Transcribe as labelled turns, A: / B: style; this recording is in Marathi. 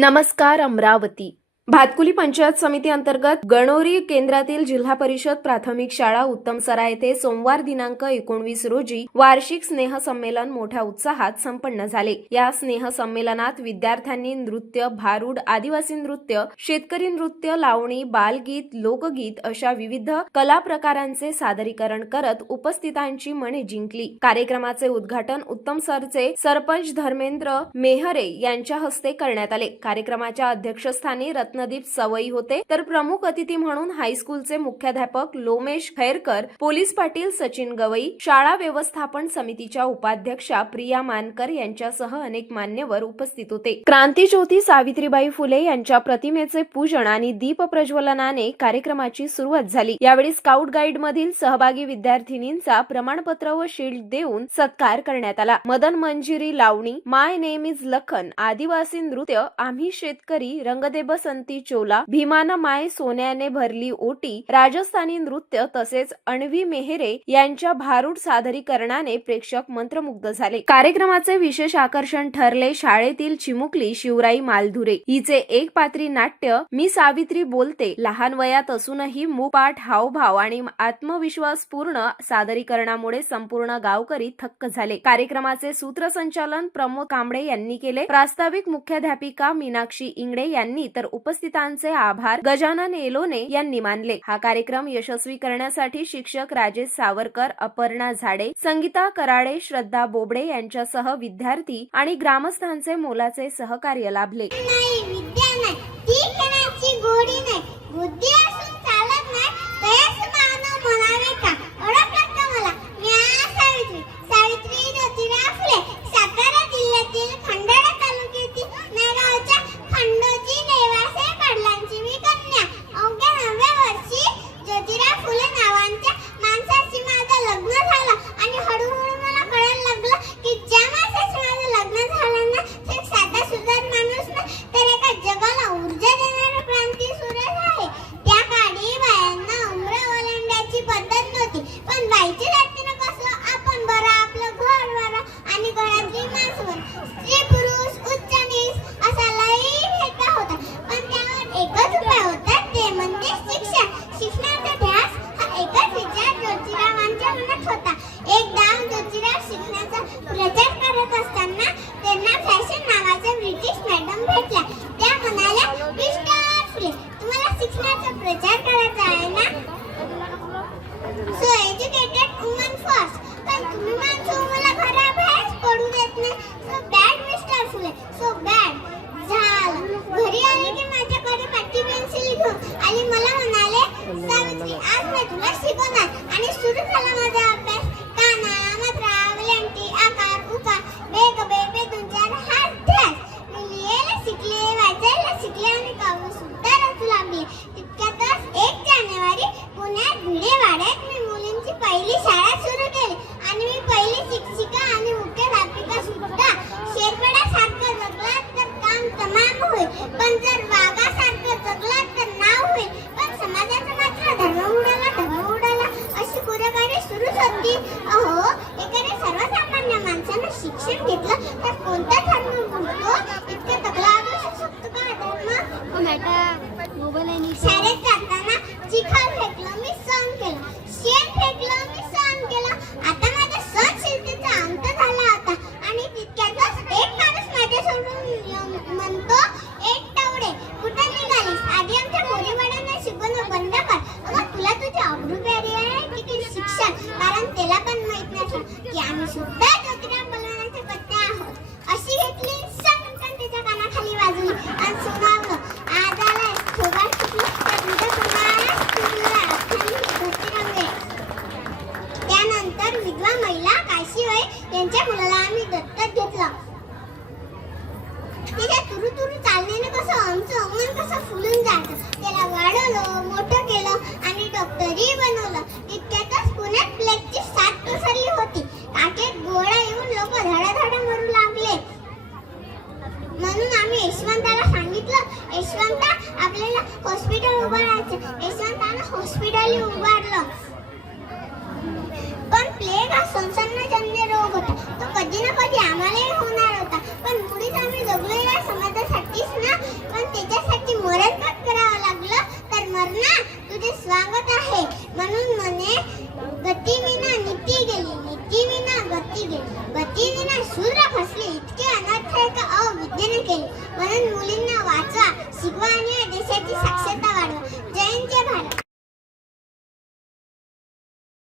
A: नमस्कार अमरावती. भातकुली पंचायत समिती अंतर्गत गणोरी केंद्रातील जिल्हा परिषद प्राथमिक शाळा उत्तम सरा येथे सोमवार दिनांक एकोणवीस रोजी वार्षिक स्नेह संमेलन मोठ्या उत्साहात संपन्न झाले. या स्नेह संमेलनात विद्यार्थ्यांनी नृत्य भारूड आदिवासी नृत्य शेतकरी नृत्य लावणी बालगीत लोकगीत अशा विविध कला प्रकारांचे सादरीकरण करत उपस्थितांची मने जिंकली. कार्यक्रमाचे उद्घाटन उत्तम सरचे सरपंच धर्मेंद्र मेहरे यांच्या हस्ते करण्यात आले. कार्यक्रमाच्या अध्यक्षस्थानी रत्नदीप सवई होते. तर प्रमुख अतिथी म्हणून हायस्कूलचे मुख्याध्यापक लोमेश खैरकर पोलीस पाटील सचिन गवई शाळा व्यवस्थापन समितीच्या उपाध्यक्षा प्रिया मानकर यांच्यासह अनेक मान्यवर उपस्थित होते. क्रांतीज्योती सावित्रीबाई फुले यांच्या प्रतिमेचे पूजन आणि दीप प्रज्वलनाने कार्यक्रमाची सुरुवात झाली. यावेळी स्काउट गाईड मधील सहभागी विद्यार्थिनींचा प्रमाणपत्र व शील्ड देऊन सत्कार करण्यात आला. मदन मंजिरी लावणी माय नेम इज लखन आदिवासी नृत्य आम्ही शेतकरी रंगदे संत चोला भीमान माय सोन्याने भरली ओटी राजस्थानी नृत्य तसेच अणवी मेहरे यांच्या भारूड सादरीकरणाने प्रेक्षक मंत्रमुग्ध झाले. कार्यक्रमाचे विशेष आकर्षण ठरले शाळेतील चिमुकली शिवराई मालधुरे. हिचे एक पात्री नाट्य मी सावित्री बोलते लहान वयात असूनही मुपाठ हावभाव आणि आत्मविश्वासपूर्ण सादरीकरणामुळे संपूर्ण गावकरी थक्क झाले. कार्यक्रमाचे सूत्रसंचालन प्रमोद कांबळे यांनी केले. प्रास्ताविक मुख्याध्यापिका मीनाक्षी इंगडे यांनी तर उपस्थितांचे आभार. गजानन एलोने यांनी मानले. हा कार्यक्रम यशस्वी करण्यासाठी शिक्षक राजेश सावरकर अपर्णा झाडे संगीता कराडे श्रद्धा बोबडे यांच्यासह विद्यार्थी आणि ग्रामस्थांचे मोलाचे सहकार्य लाभले.
B: तर कोणता धर्म बुडतो इतकं तकला असू शकतो का धर्म? शाळेत जाताना चिखल फेकलं मी सहन केलं. शेण फेकलं मी सहन केलं. आता माझ्या सहनशीलतेचा अंत झाला होता. आणि तितक्यातच एक माणूस माझ्यासमोर येऊन म्हणतो एक तावडे कुठं निघालीस? आधी आमच्या पोरीवाड्यांना शिकवणं बंद कर. अगं तुला तुझी अब्रू प्यारी आहे की की शिक्षण कारण त्याला पण माहीत नसलं की आम्ही सुद्धा विधवा महिला काशीबाई यांच्या मुलाला आम्ही दत्तक घेतला. तिच्या तुरु तुरु चालण्याने कसं आमचं अंगण कसं फुलून जायचं त्याला वाढवलं मोठं केलं आणि डॉक्टरही बनवलं. तितक्यातच पुण्यात प्लेगची साथ पसरली होती. काकेत गोळा येऊन लोक धडाधडा मरू लागले. म्हणून आम्ही यशवंताला सांगितलं यशवंता आपल्याला हॉस्पिटल उभारायचं यशवंतानं हॉस्पिटल उभा म्हणून मुलींना वाचवा. शिकवा आणि देशाची साक्षरता